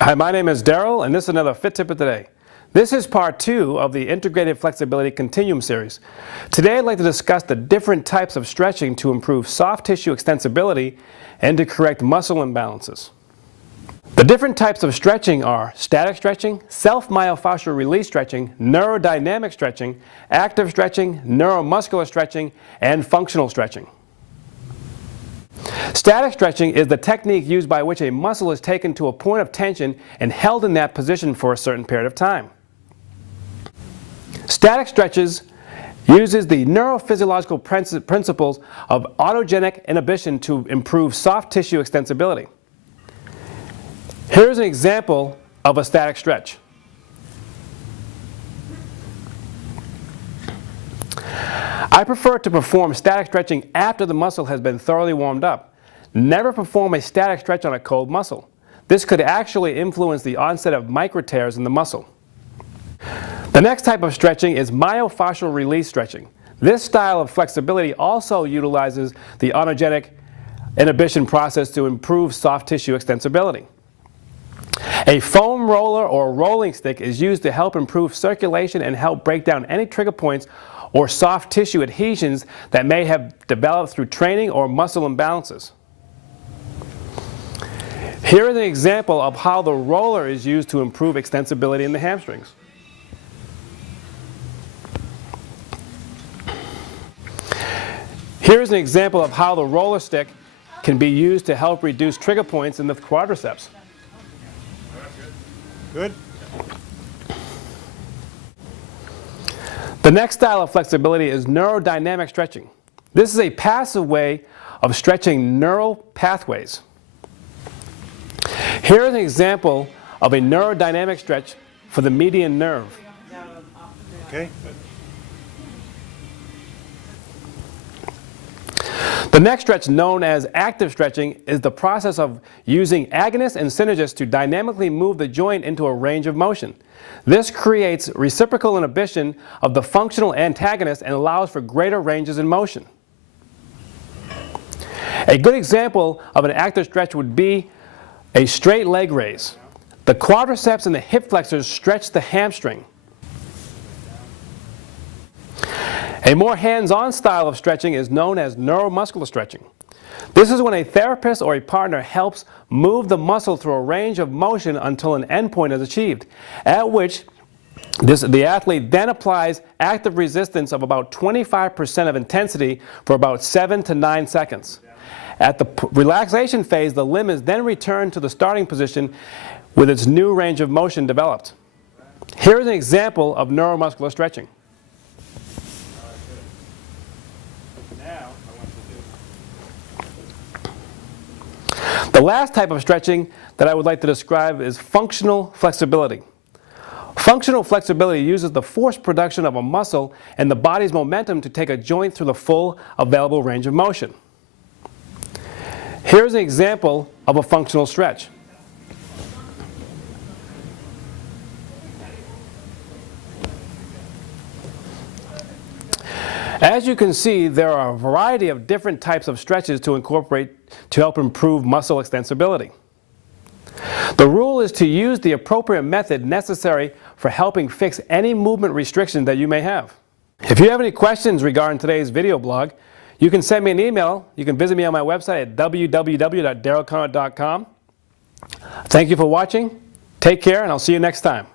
Hi, my name is Daryl, and this is another Fit Tip of the Day. This is part 2 of the Integrated Flexibility Continuum series. Today I'd like to discuss the different types of stretching to improve soft tissue extensibility and to correct muscle imbalances. The different types of stretching are static stretching, self-myofascial release stretching, neurodynamic stretching, active stretching, neuromuscular stretching, and functional stretching. Static stretching is the technique used by which a muscle is taken to a point of tension and held in that position for a certain period of time. Static stretches uses the neurophysiological principles of autogenic inhibition to improve soft tissue extensibility. Here's an example of a static stretch. I prefer to perform static stretching after the muscle has been thoroughly warmed up. Never perform a static stretch on a cold muscle. This could actually influence the onset of micro tears in the muscle. The next type of stretching is myofascial release stretching. This style of flexibility also utilizes the autogenic inhibition process to improve soft tissue extensibility. A foam roller or rolling stick is used to help improve circulation and help break down any trigger points or soft tissue adhesions that may have developed through training or muscle imbalances. Here is an example of how the roller is used to improve extensibility in the hamstrings. Here is an example of how the roller stick can be used to help reduce trigger points in the quadriceps. Good. The next style of flexibility is neurodynamic stretching. This is a passive way of stretching neural pathways. Here is an example of a neurodynamic stretch for the median nerve. Okay. The next stretch, known as active stretching, is the process of using agonists and synergists to dynamically move the joint into a range of motion. This creates reciprocal inhibition of the functional antagonist and allows for greater ranges in motion. A good example of an active stretch would be a straight leg raise. The quadriceps and the hip flexors stretch the hamstring. A more hands-on style of stretching is known as neuromuscular stretching. This is when a therapist or a partner helps move the muscle through a range of motion until an endpoint is achieved, at which the athlete then applies active resistance of about 25% of intensity for about 7 to 9 seconds. At the relaxation phase, the limb is then returned to the starting position with its new range of motion developed. Here is an example of neuromuscular stretching. The last type of stretching that I would like to describe is functional flexibility. Functional flexibility uses the force production of a muscle and the body's momentum to take a joint through the full available range of motion. Here's an example of a functional stretch. As you can see, there are a variety of different types of stretches to incorporate to help improve muscle extensibility. The rule is to use the appropriate method necessary for helping fix any movement restriction that you may have. If you have any questions regarding today's video blog, you can send me an email. You can visit me on my website at www.darylconrad.com. Thank you for watching. Take care, and I'll see you next time.